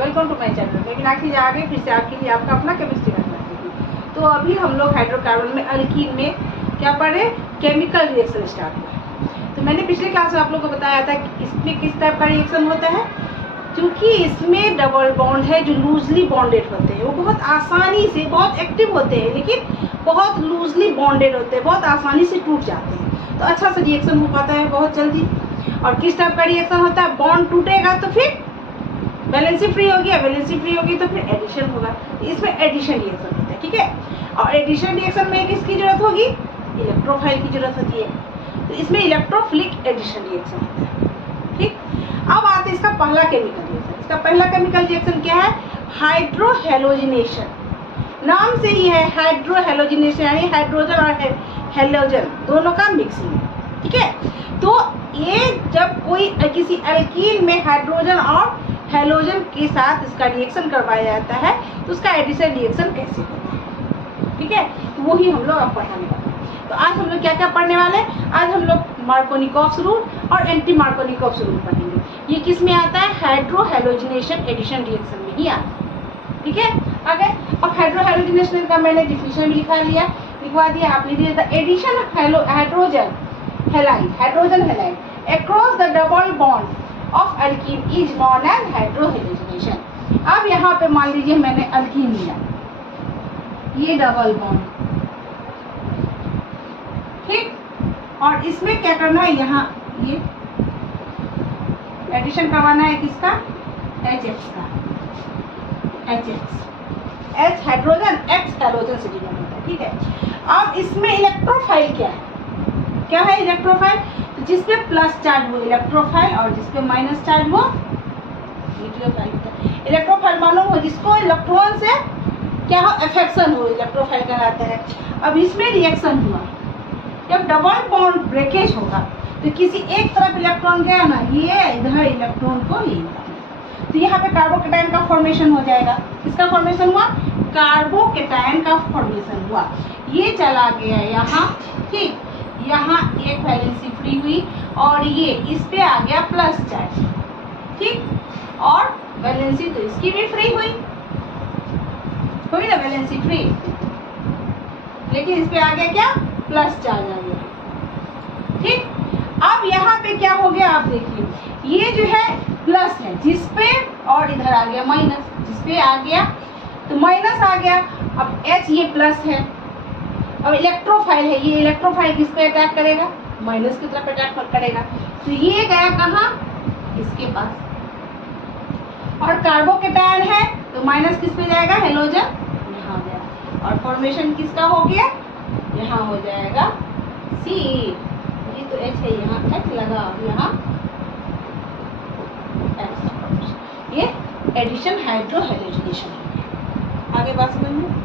Welcome to my channel. मैं मीनाक्षी आ गई फिर से आपके लिए आपका अपना केमिस्ट्री का क्लास। तो अभी हम लोग हाइड्रोकार्बन में अल्कीन में क्या पढ़े, केमिकल रिएक्शन स्टार्ट हुआ। तो मैंने पिछले क्लास में आप लोगों को बताया था कि इसमें किस टाइप का रिएक्शन होता है। क्योंकि इसमें डबल बॉन्ड है जो लूजली बॉन्डेड होते हैं, वो बहुत आसानी से बहुत एक्टिव होते हैं लेकिन बहुत लूजली बॉन्डेड होते हैं, बहुत आसानी से टूट जाते हैं। तो अच्छा सा रिएक्शन हो पाता है बहुत जल्दी। और किस टाइप का रिएक्शन होता है, बॉन्ड टूटेगा तो फिर वैलेंसी फ्री होगी, वैलेंसी फ्री होगी तो फिर एडिशन होगा। इसमें एडिशन रिएक्शन होता है, ठीक है। और एडिशन रिएक्शन में किसकी जरूरत होगी, इलेक्ट्रोफाइल की जरूरत होती है। तो इसमें इलेक्ट्रोफिलिक एडिशन रिएक्शन होता है, ठीक। अब आते हैं इसका पहला केमिकल रिएक्शन। इसका पहला केमिकल रिएक्शन क्या है, हाइड्रोहेलोजिनेशन। नाम से ही है हाइड्रोहेलोजिनेशन, यानी हाइड्रोजन और हेलोजन दोनों का मिक्सिंग है, ठीक है। तो ये जब कोई किसी एल्कीन में हाइड्रोजन और हेलोजन के साथ इसका रिएक्शन करवाया जाता है तो उसका एडिशन रिएक्शन कैसे होता है, ठीक है। तो वही हम लोग अब पढ़ाने वाले हैं। तो आज हम लोग क्या क्या पढ़ने वाले हैं, आज हम लोग मार्कोनिकॉफ्स रूल और एंटी मार्कोनिकॉफ्स रूल पढ़ेंगे। ये किस में आता है, हाइड्रोहेलोजिनेशन एडिशन रिएक्शन में ही आता है, ठीक है। आगे अब हाइड्रोहेलोजिनेशन का मैंने डिफिनेशन भी लिखवा दिया, आप लीजिए। The addition hydrogen halide across the double bond of alkene is known as hydrohalogenition। अब यहाँ पे मान लीजिए मैंने अल्कीन लिया, ये डबल बॉन्ड, ठीक। और इसमें क्या करना है, यहाँ ये एडिशन करवाना है किसका, HX का, H हाइड्रोजन, X हैलोजन से डिनोट होता है, ठीक है। अब इसमें इलेक्ट्रोफाइल क्या है इलेक्ट्रोफाइल, तो जिसपे प्लस चार्ज वो इलेक्ट्रोफाइल और जिसपे माइनस चार्ज वो न्यूक्लियोफाइल। इलेक्ट्रोफाइल मालूम हो जिसको इलेक्ट्रॉन से क्या हो, अफेक्शन हो, इलेक्ट्रोफाइल कहलाता है। अब इसमें रिएक्शन हुआ, जब डबल बॉन्ड ब्रेकेज होगा तो किसी एक तरफ इलेक्ट्रॉन गया ना, ये इधर इलेक्ट्रॉन को लेगा, तो यहाँ पे कार्बोकेटायन का फॉर्मेशन हो जाएगा। किसका फॉर्मेशन हुआ, कार्बोकेटायन का फॉर्मेशन हुआ। ये चला गया यहाँ, ठीक। यहाँ एक वैलेंसी फ्री हुई और ये इस पे आ गया प्लस चार्ज, ठीक। और वैलेंसी तो इसकी भी फ्री हुई ना, वैलेंसी फ्री, लेकिन इस पे आ गया क्या, प्लस चार्ज आ गया, ठीक। अब यहाँ पे क्या हो गया, आप देखिए, ये जो है प्लस है जिसपे, और इधर आ गया माइनस, जिसपे आ गया तो माइनस आ गया। अब H ये प्लस है, अब इलेक्ट्रोफाइल है, ये इलेक्ट्रोफाइल किस पे अटैक करेगा, माइनस की तरफ अटैक करेगा। तो ये गया कहाँ, इसके पास। और कार्बोकेटायन है तो माइनस किस पे जाएगा, हेलोजन यहाँ गया। और फॉर्मेशन किसका हो गया, यहाँ हो जाएगा C। ये तो H है, यहाँ H लगा, यहाँ ये एडिशन हाइड्रोहेलोजिनेशन। आगे बात समझ में।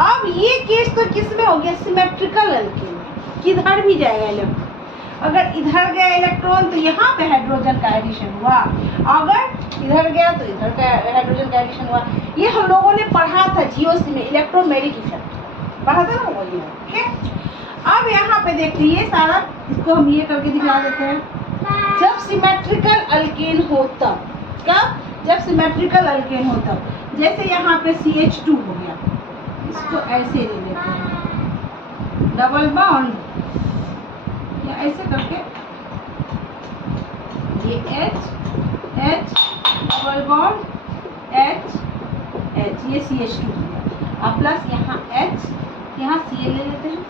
अब ये केस तो किस में हो गया, सिमेट्रिकल अल्कीन में, किधर भी जाएगा इलेक्ट्रॉन। अगर इधर गया इलेक्ट्रॉन तो यहाँ पे हाइड्रोजन का एडिशन हुआ, अगर इधर गया तो इधर का हाइड्रोजन का एडिशन हुआ। ये हम लोगों ने पढ़ा था जीओसी में, इलेक्ट्रोमेरिक इफेक्ट पढ़ा था ना, वही है, ठीक है। अब यहाँ पे देखिए सारा, इसको हम ये करके दिखा देते हैं। जब सिमेट्रिकल अल्कीन हो तब, कब, जब सिमेट्रिकल अल्कीन हो तब, जैसे यहाँ पे CH2 हो गया, इसको ऐसे ले लेते हैं, डबल बॉन्ड या ऐसे करके, ये H डबल बॉन्ड H ये CH2 हो गया। अब प्लस यहाँ H, यहाँ Cl ले लेते हैं,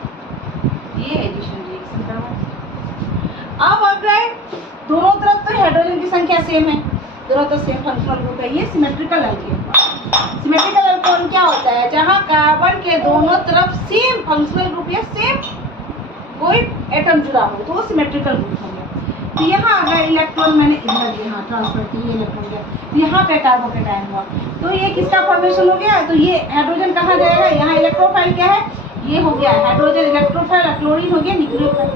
ये एडिशन रिएक्शन करवाते हैं। अब अगर दोनों तरफ तो हाइड्रोजन की संख्या सेम है, दोनों तो सेम फंक्शनल ग्रुप है, ये सिमेट्रिकल अल्कीन। सिमेट्रिकल अल्कोहल क्या होता है, जहाँ कार्बन के दोनों तरफ सेम फंक्शनल ग्रुप या सेम कोई एटम जुड़ा हो तो वो सिमेट्रिकल ग्रुप हो गया। तो यहाँ अगर इलेक्ट्रॉन मैंने इधर यहाँ ट्रांसफर किया, इलेक्ट्रॉन गया तो यहाँ पे कार्बोकेटायन हुआ, तो ये किसका फॉर्मेशन हो गया, तो ये हाइड्रोजन कहाँ जाएगा, यहाँ इलेक्ट्रोफाइल क्या है, ये हो गया हाइड्रोजन इलेक्ट्रोफाइल, क्लोरीन हो गया न्यूक्लियोफाइल,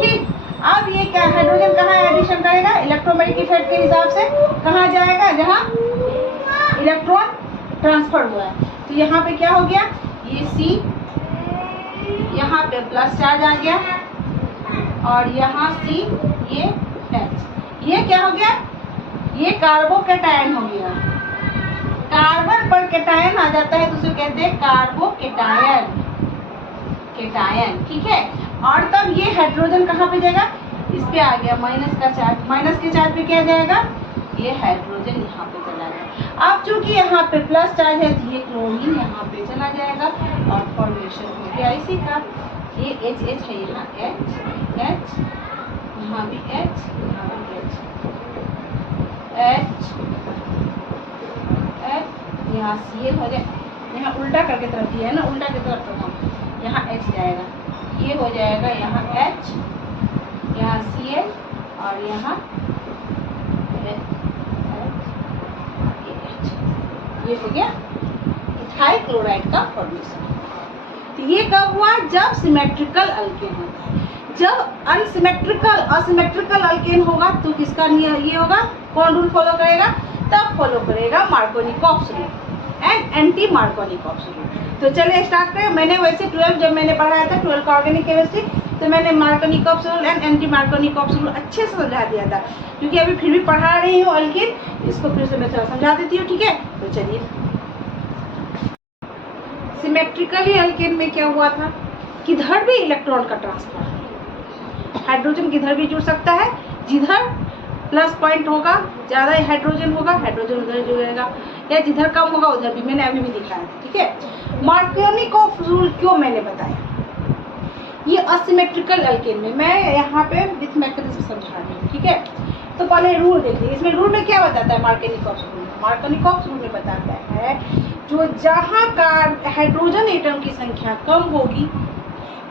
ठीक। अब ये क्या, हाइड्रोजन कहाँ एडिशन करेगा, इलेक्ट्रोमेरिक इफेक्ट के हिसाब से कहाँ जाएगा, जहाँ इलेक्ट्रॉन ट्रांसफर हुआ है। तो यहाँ पे क्या हो गया, ये C, यहाँ पे प्लस चार्ज आ गया, और यहाँ C, ये H, ये क्या हो गया, ये कार्बोकेटायन हो गया, कार्बन पर कैटायन आ जाता है तो उसे कहते हैं कार्बोकैटायन, कैटायन, ठीक है। और तब ये हाइड्रोजन कहाँ पे जाएगा, इस पे आ गया माइनस का चार्ज, माइनस के चार्ज पे क्या जाएगा, ये हाइड्रोजन यहाँ पे चला गया। अब चूंकि यहाँ पे प्लस चार्ज है तो ये क्लोरीन यहाँ पे चला जाएगा और फॉर्मेशन हो गया इसी का। ये H H है, यहाँ H H, यहाँ भी H, यहाँ भी H H H, यहाँ Cl हो जाए, यहाँ उल्टा करके तरफ दिया है ना, उल्टा की तरफ तो हम यहाँ H जाएगा, ये हो जाएगा यहाँ H, यहाँ Cl और यहाँ ये हो गया इथाइल क्लोराइड का फॉर्मेशन। तो ये कब हुआ, जब सिमेट्रिकल अल्केन होता है। जब अनसिमेट्रिकल असिमेट्रिकल अल्केन होगा तो किसका ये होगा, कौन रूल फॉलो करेगा, तब फॉलो करेगा Markovnikov's rule and anti Markovnikov's rule. तो चलिए स्टार्ट करें। मैंने वैसे 12 जब मैंने पढ़ाया था 12 का ऑर्गेनिक केमिस्ट्री, तो मैंने Markovnikov's rule and anti Markovnikov's rule अच्छे से समझा दिया था, क्योंकि अभी फिर भी पढ़ा रही हूँ अल्केन, इसको फिर से मैं थोड़ा समझा देती हूँ, ठीक है। तो चलिए, सिमेट्रिकली अल्केन में क्या हुआ था, किधर भी इलेक्ट्रॉन का ट्रांसफर, हाइड्रोजन किधर भी जुड़ सकता है, जिधर प्लस पॉइंट होगा ज़्यादा हाइड्रोजन होगा, हाइड्रोजन उधर जुड़ेगा, या जिधर कम होगा उधर भी, मैंने अभी भी दिखाया था, ठीक है। मार्कोनिकॉप्स रूल क्यों मैंने बताया, ये असिमेट्रिकल अल्केन में मैं यहाँ पे विथ मैकेनिज्म समझा रही हूँ, ठीक है। तो पहले रूल देखिए, इसमें रूल में क्या बताता है मार्कोनिकॉप्स रूल में, मार्कोनिकॉप्स रूल में बताता है जो जहाँ का हाइड्रोजन एटम की संख्या कम होगी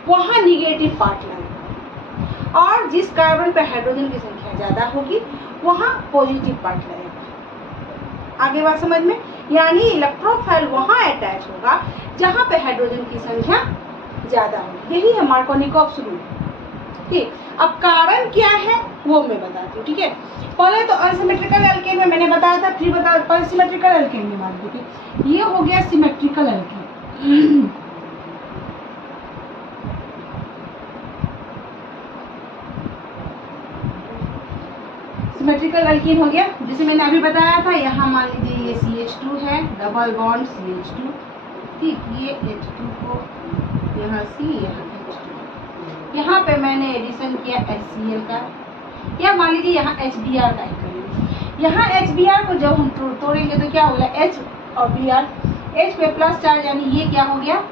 वहाँ निगेटिव पार्ट लगेगा, और जिस कार्बन पर हाइड्रोजन की संख्या ज़्यादा होगी वहाँ पॉजिटिव पार्ट लगेगा। आगे बात समझ में, यानी इलेक्ट्रोफाइल वहाँ अटैच होगा जहाँ पे हाइड्रोजन की संख्या ज़्यादा होगी, यही है मार्कोनिकॉप्स रूल, ठीक। अब कारण क्या है वो मैं बताती हूँ, ठीक है। पहले तो अनसिमेट्रिकल अल्केन में मैंने बताया था, फिर बता पहले सिमेट्रिकल अल्केन में बात की, ये हो गया सिमेट्रिकल अल्केन। सिमेट्रिकल अल्केन हो गया, जिसे मैंने अभी बताया था, यहाँ मान लीजिए ये CH2 है, डबल बॉन्ड CH2, ठीक, ये H2 को यहाँ C, यहाँ H2, यहाँ पे मैंने एडिशन किया HCl का, या मान लीजिए यहाँ HBr का करेंगे। यहाँ HBr को जब हम तोड़ेंगे तो क्या होगा, H और Br, H पे प्लस चार्ज, यानी ये क्या हो गया,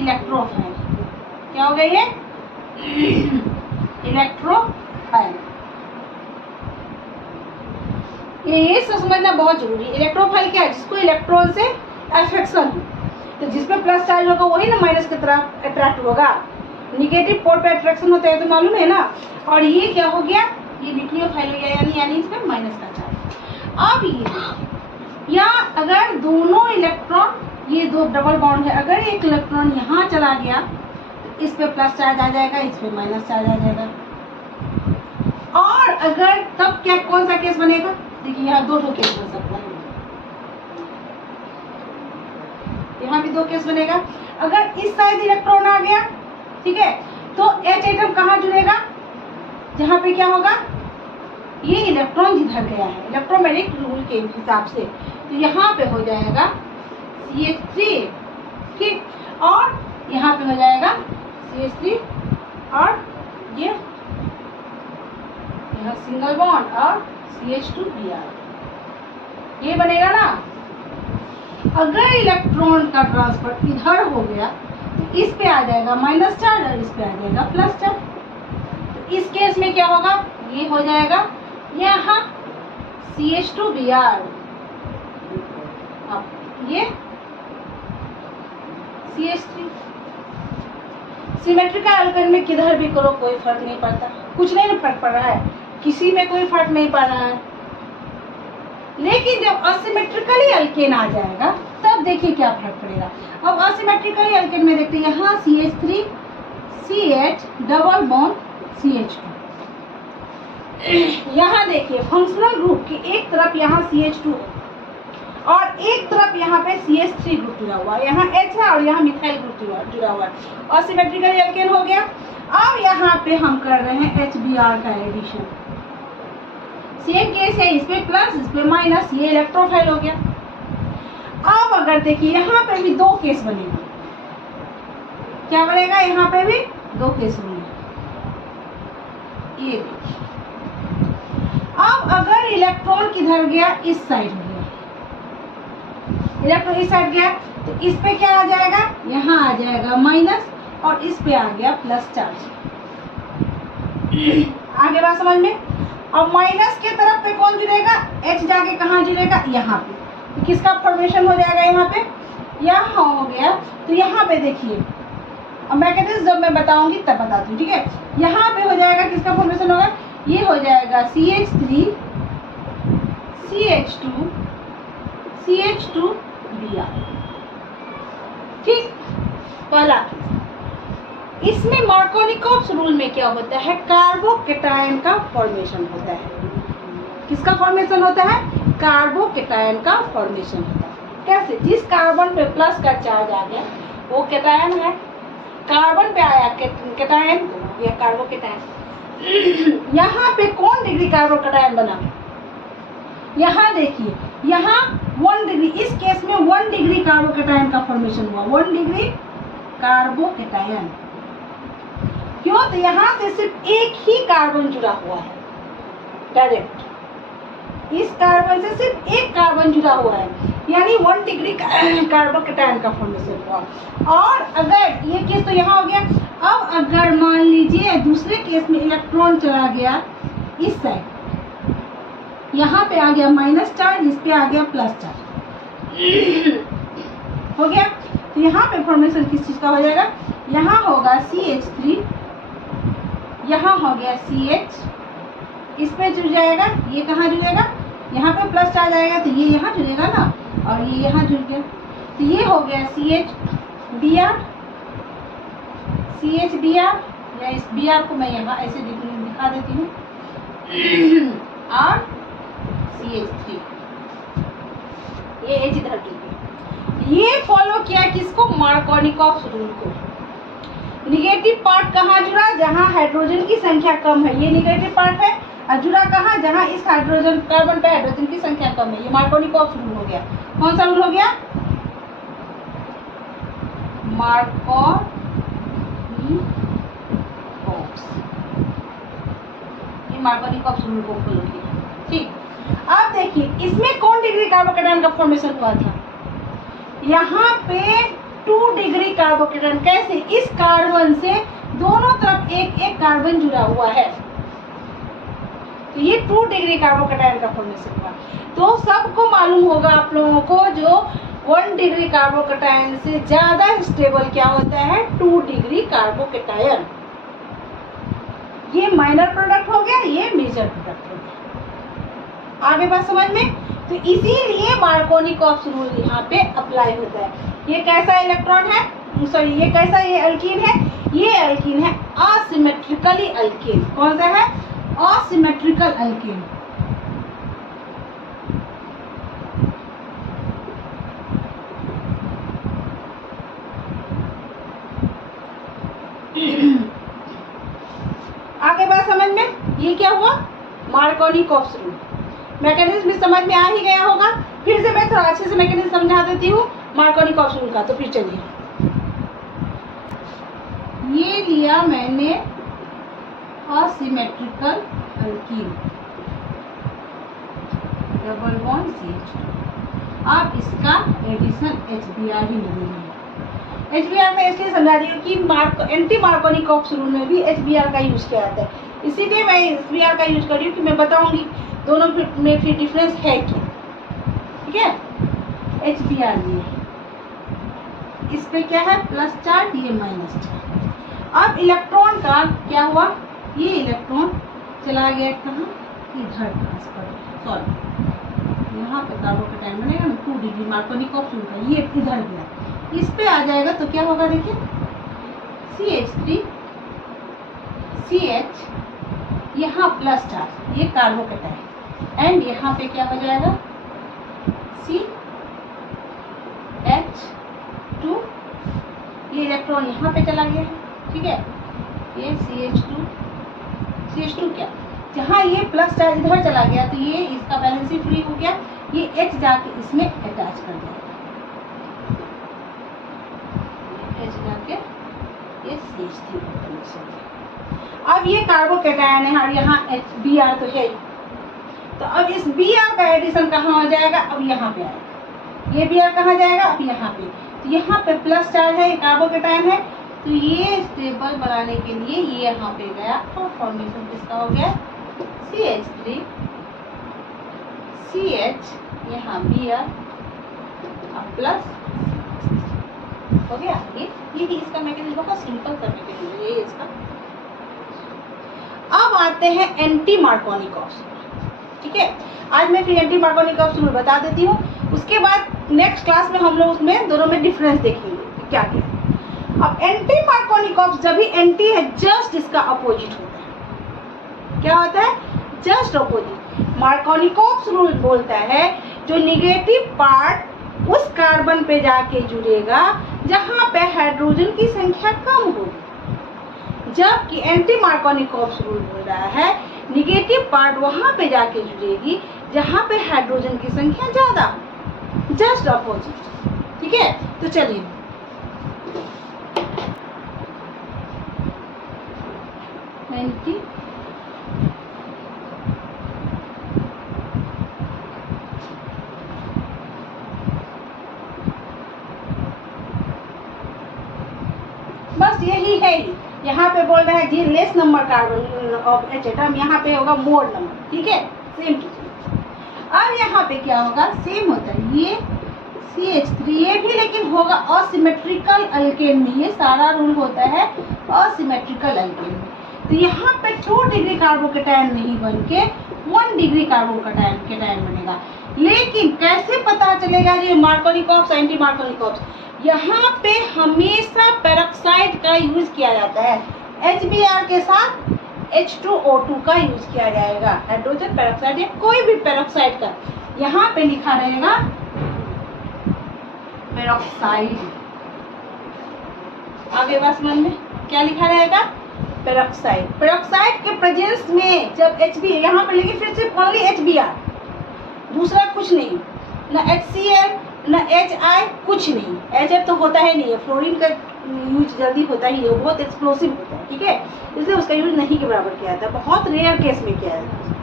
इलेक्ट्रोफाइल, क्या हो गया ये इलेक्ट्रोफाइल। ये सब समझना बहुत जरूरी है। इलेक्ट्रोफाइल क्या है, जिसको इलेक्ट्रॉन से अट्रैक्शन हो, तो जिसपे प्लस चार्ज होगा वही ना माइनस की तरफ अट्रैक्ट होगा, निगेटिव पोल पे अट्रैक्शन होता है तो मालूम है ना। और ये क्या हो गया, ये न्यूक्लियोफाइल हो गया, यानी इस पे माइनस का चार्ज। अब ये या अगर दोनों इलेक्ट्रॉन, ये दो डबल बॉन्ड है, अगर एक इलेक्ट्रॉन यहाँ चला गया तो इस पे प्लस चार्ज आ जाएगा, इस पे माइनस चार्ज आ जाएगा। और अगर तब क्या, कौन सा केस बनेगा, देखिए यहाँ दो केस बन सकता है, यहाँ भी दो केस बनेगा। अगर इस साइड इलेक्ट्रॉन आ गया, ठीक है, तो H एटम कहाँ जुड़ेगा, जहाँ पे क्या होगा, ये इलेक्ट्रॉन जिधर गया है इलेक्ट्रोमैग्नेटिक रूल के हिसाब से, तो यहाँ पे हो जाएगा CH3, ठीक, और यहाँ पे हो जाएगा CH3, और ये यहाँ सिंगल बॉन्ड और CH2Br, ये बनेगा ना। अगर इलेक्ट्रॉन का ट्रांसफर इधर हो गया तो इस पे आ जाएगा माइनस चार्ज और इस पे आ जाएगा प्लस चार्ज। तो इस केस में क्या होगा, ये हो जाएगा यहाँ CH2Br, अब ये CH3। सिमेट्रिकल अल्केन में किधर भी करो कोई फर्क नहीं पड़ता, कुछ नहीं फर्क पड़ रहा है, किसी में कोई फर्क नहीं पड़ रहा है। लेकिन जब असिमेट्रिकली अल्केन आ जाएगा तब देखिए क्या फर्क पड़ेगा। अब असिमेट्रिकली अल्केन में देखते हैं, यहाँ CH3 CH double bond CH2, यहाँ देखिए फंक्शनल ग्रुप की एक तरफ यहाँ CH2 है और एक तरफ यहाँ पे CH3 ग्रुप जुड़ा हुआ है, यहाँ H है और यहाँ मिथाइल ग्रुप जुड़ा हुआ है, असिमेट्रिकली अल्केन हो गया। अब यहाँ पे हम कर रहे हैं HBr का एडिशन, सेम केस है, इस पे प्लस इस पे माइनस, ये इलेक्ट्रोफाइल हो गया। अब अगर देखिए यहाँ पे भी दो केस बनेगा, क्या बनेगा, यहाँ पे भी दो केस बनेगा। ये अब अगर इलेक्ट्रॉन किधर गया, इस साइड हो गया, इलेक्ट्रॉन इस साइड गया, तो इस पे क्या आ जाएगा, यहाँ आ जाएगा माइनस, और इस पे आ गया प्लस चार्ज। आगे बात समझ में। अब माइनस के तरफ पे कौन जुड़ेगा, H जाके कहाँ जुड़ेगा, यहाँ पे। तो किसका फॉर्मेशन हो जाएगा, यहाँ पे, यहाँ हो गया। तो यहाँ पे देखिए, अब मैकेनिज्म जब मैं बताऊंगी तब बताती हूँ, ठीक है। यहाँ पे हो जाएगा, किसका फॉर्मेशन होगा, ये हो जाएगा CH3 CH2 CH2Br, ठीक। पहला इसमें मार्कोनिकॉप्स रूल में क्या होता है, कार्बोकेटायन का फॉर्मेशन होता है। किसका फॉर्मेशन होता है, कार्बोकेटायन का फॉर्मेशन होता है। कैसे, जिस कार्बन पे प्लस का चार्ज आ गया वो केटायन है, कार्बन पे आया केटायन, ये कार्बोकेटायन। यहाँ पे कौन डिग्री कार्बोकेटायन बना, यहाँ देखिए, यहाँ 1 डिग्री, इस केस में 1 डिग्री कार्बोकेटायन का फॉर्मेशन हुआ, 1 डिग्री कार्बोकेटायन। क्यों, तो यहाँ से सिर्फ एक ही कार्बन जुड़ा हुआ है डायरेक्ट, इस कार्बन से सिर्फ एक कार्बन जुड़ा हुआ है, यानी 1 डिग्री कार्बोकेटायन का फॉर्मेशन हुआ। और अगर ये केस तो यहाँ हो गया, अब अगर मान लीजिए दूसरे केस में इलेक्ट्रॉन चला गया इस साइड, यहाँ पे आ गया माइनस चार्ज, इस पे आ गया प्लस चार्ज, हो गया। तो यहाँ पे फॉर्मेशन किस चीज का हो जाएगा, यहाँ होगा CH3, यहाँ हो गया CH, इस पे जुड़ जाएगा, ये कहाँ जुड़ेगा, यहाँ पे प्लस चार्ज आएगा तो ये यहाँ जुड़ेगा ना, और ये यहाँ जुड़ गया, तो ये हो गया CHBr, या इस Br को मैं यहाँ ऐसे दिखा देती हूँ, और CH3, ये H इधर जुड़ गया। ये फॉलो किया किसको, मार्कोनिकॉप्स रूल को। निगेटिव पार्ट कहाँ जुड़ा, जहाँ हाइड्रोजन की संख्या कम है, ये निगेटिव पार्ट है, और जुड़ा कहाँ, जहाँ इस हाइड्रोजन कार्बन पे हाइड्रोजन की संख्या कम है, ये मार्कोनिकॉप्स रूल हो गया। कौन सा रूल हो गया, मार्कोनिकॉप्स, ये मार्कोनिकॉप्स रूल को फॉलो किया, ठीक। अब देखिए इसमें कौन डिग्री कार्बोकेटायन का फॉर्मेशन हुआ था, यहाँ पे 2 डिग्री कार्बोकेटायन। कैसे, इस कार्बन से दोनों तरफ एक एक कार्बन जुड़ा हुआ है, तो ये 2 डिग्री कार्बोकेटायन का फॉर्मेशन हुआ। तो सबको मालूम होगा आप लोगों को, जो 1 डिग्री कार्बोकेटायन से ज्यादा स्टेबल क्या होता है, 2 डिग्री कार्बोकेटायन। ये माइनर प्रोडक्ट हो गया, ये मेजर प्रोडक्ट हो गया। आगे बात समझ में। तो इसीलिए मार्कोनिकॉप्स रूल यहाँ पे अप्लाई होता है। ये कैसा इलेक्ट्रॉन है, सॉरी ये कैसा, ये अल्कीन है, ये अल्कीन है असिमेट्रिकली अल्कीन। कौन सा है, असिमेट्रिकल अल्कीन। आगे बात समझ में, ये क्या हुआ, मार्कोनिकॉप्स रूल। मैकेनिज्म भी समझ में आ ही गया होगा, फिर से मैं थोड़ा अच्छे से मैकेनिज्म समझा देती हूँ मार्कोनिकॉप्स रूल का। तो फिर चलिए, ये लिया मैंने asymmetrical alkyne, double bond CH2। आप इसका एडिशन HBr ही लगेगा। HBr में इसलिए समझा रही हूँ कि एंटी मार्कोनिकॉप्स रूल में भी HBr का यूज किया जाता है, इसीलिए मैं HBr का यूज कर रही हूँ कि मैं बताऊंगी दोनों में फिर डिफरेंस है क्या, ठीक है। HBr लिए, इस पे क्या है, प्लस चार्ज, ये माइनस चार्ज। अब इलेक्ट्रॉन का क्या हुआ, ये इलेक्ट्रॉन चला गया कहाँ, इधर ट्रांसफर, सॉरी यहाँ पे कार्बोकेटायन बनेगा ना 2 डिग्री मार्कोनिकॉप्स रूल का, ये इधर गया, इस पे आ जाएगा तो क्या होगा, देखिए CH3 CH, यहाँ प्लस चार्ज, ये कार्बोकेटायन, एंड यहाँ पे क्या हो जाएगा CH2, ये इलेक्ट्रॉन यहाँ पे चला गया, ठीक है। ये CH2 क्या, जहाँ ये प्लस चार्ज इधर चला गया तो ये इसका बैलेंस ही फ्री हो गया, ये H जाके इसमें अटैच कर दिया, H जाके ये CH3 कनेक्शन है। अब ये कार्बोकैटायन है और यहाँ Br तो है, तो अब इस Br का एडिशन कहाँ हो जाएगा, अब यहाँ पे आएगा। ये Br कहाँ जाएगा, अब यहाँ पे, तो यहाँ पे प्लस चार्ज है, कार्बोकैटायन है, तो ये स्टेबल बनाने के लिए ये यहाँ पे गया और फॉर्मेशन किसका हो गया, CH3 CH, यहाँ Br प्लस हो गया। ये इसका मैकेनिज्म बहुत सिंपल सा मैकेनिज्म है ये इसका। अब आते हैं एंटी मार्कोनिकॉफ, ठीक है। आज मैं फिर एंटी मार्कोनिकॉफ रूल बता देती हूँ, उसके बाद नेक्स्ट क्लास में हम लोग उसमें दोनों में डिफरेंस देखेंगे क्या क्या। अब एंटी मार्कोनिकॉफ जब भी एंटी है जस्ट इसका अपोजिट होता है। क्या होता है, जस्ट अपोजिट। मार्कोनिकॉफ रूल बोलता है जो निगेटिव पार्ट उस कार्बन पे जाके जुड़ेगा जहां पे हाइड्रोजन की संख्या कम होगी, जबकि एंटी मार्कोनिकॉफ रूल बोल रहा है निगेटिव पार्ट वहां पे जाके जुड़ेगी जहां पे हाइड्रोजन की संख्या ज्यादा, जस्ट अपोजिट, ठीक है। तो चलिए बस यही है। यहाँ पे बोल रहा है जी less number carbon of H atom, यहाँ पे होगा मोर नंबर, ठीक है, सेम कीजिए। अब यहाँ पे क्या होगा, सेम होता है ये CH3, ये भी लेकिन होगा असिमेट्रिकल अल्केन में, ये सारा रूल होता है असिमेट्रिकल अल्केन में। तो यहाँ पे 2 डिग्री कार्बोकैटायन नहीं बन के 1 डिग्री कार्बोकैटायन बनेगा। लेकिन कैसे पता चलेगा ये मार्कोनिकॉफ एंटी मार्कोनिकॉफ, यहाँ पे हमेशा पेरोक्साइड का यूज किया जाता है, HBr के साथ H2O2 का यूज किया जाएगा, हाइड्रोजन पेरोक्साइड या कोई भी पेरोक्साइड का। यहाँ पे लिखा रहेगा पेरोक्साइड, आगे बस मन में क्या लिखा रहेगा, पेरोक्साइड। पेरोक्साइड के प्रेजेंस में जब HB, यहाँ पे लिखिए फिर से ओनली HBr, दूसरा कुछ नहीं, ना HCl ना HI, कुछ नहीं। HF तो होता है नहीं है, फ्लोरीन का यूज जल्दी होता ही है, वो बहुत एक्सप्लोसिव होता है, ठीक है, इसलिए उसका यूज नहीं के बराबर किया जाता है, बहुत रेयर केस में किया जाता है,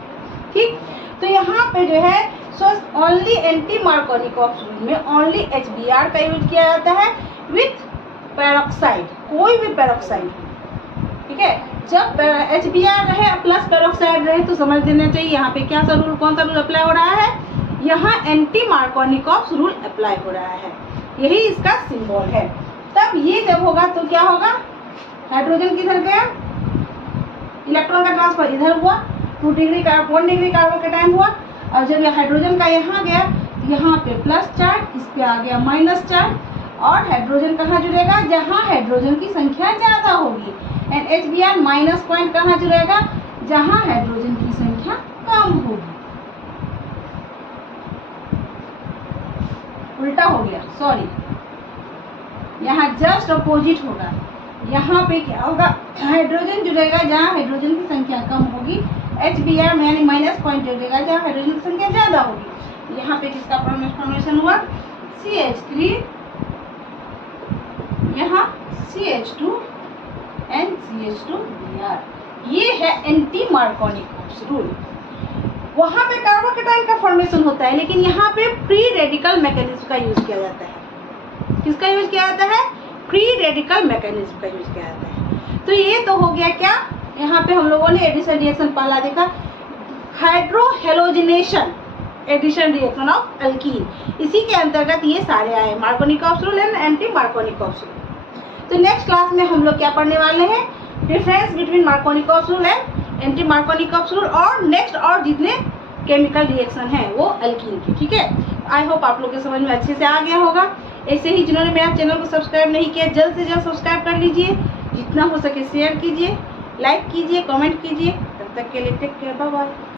ठीक। तो यहाँ पे जो है सो ओनली एंटी मार्कोनिकॉफ में ओनली HBr का यूज किया जाता है विथ पेरोक्साइड, कोई भी पेरोक्साइड, ठीक है। जब HBr रहे प्लस पेरोक्साइड रहे तो समझ लेना चाहिए यहाँ पे क्या सा रूल, कौन सा रूल अप्लाई हो रहा है, यहाँ एंटी मार्कोनिकॉफ रूल अप्लाई हो रहा है, यही इसका सिंबल है। तब ये जब होगा तो क्या होगा, हाइड्रोजन किधर गया, इलेक्ट्रॉन का ट्रांसफर इधर हुआ, 1 डिग्री कार्बोकैटायन हुआ, और जब ये हाइड्रोजन का यहाँ गया, यहाँ पे प्लस चार्ज, इस पे आ गया माइनस चार्ज, और हाइड्रोजन कहाँ जुड़ेगा, जहाँ हाइड्रोजन की संख्या ज्यादा होगी, एंड HBr माइनस पॉइंट कहाँ जुड़ेगा, जहाँ हाइड्रोजन की संख्या कम होगी। उल्टा हो गया, सॉरी, यहाँ जस्ट अपोजिट होगा। यहाँ पे क्या होगा, हाइड्रोजन जुड़ेगा जहाँ हाइड्रोजन की संख्या कम होगी, HBr यानी माइनस पॉइंट जुड़ेगा जहाँ हाइड्रोजन की संख्या ज्यादा होगी। यहाँ पे किसका फॉर्मेशन हुआ, CH3, यहाँ CH2 एंड CH2Br, ये है एंटी मार्कोनिकॉफ रूल। वहाँ पे कार्बोकैटायन का फॉर्मेशन होता है, लेकिन यहाँ पे प्री रेडिकल मैकेनिज्म का यूज किया जाता है। किसका यूज किया जाता है, प्री रेडिकल मैकेनिज्म का यूज किया जाता है। तो ये तो हो गया क्या, यहाँ पे हम लोगों ने एडिशन रिएक्शन पहला देखा, hydrohalogenation addition reaction of alkene, इसी के अंतर्गत ये सारे आए, Markovnikov rule and anti Markovnikov rule. तो नेक्स्ट क्लास में हम लोग क्या पढ़ने वाले हैं, difference between Markovnikov rule and anti Markovnikov rule, और नेक्स्ट और जितने केमिकल रिएक्शन हैं वो अल्कीन की, ठीक है। आई होप आप लोग के समझ में अच्छे से आ गया होगा। ऐसे ही जिन्होंने मेरा चैनल को सब्सक्राइब नहीं किया, जल्द से जल्द सब्सक्राइब कर लीजिए, जितना हो सके शेयर कीजिए, लाइक कीजिए, कमेंट कीजिए। तब तक के लिए टेक केयर, बाय बाय।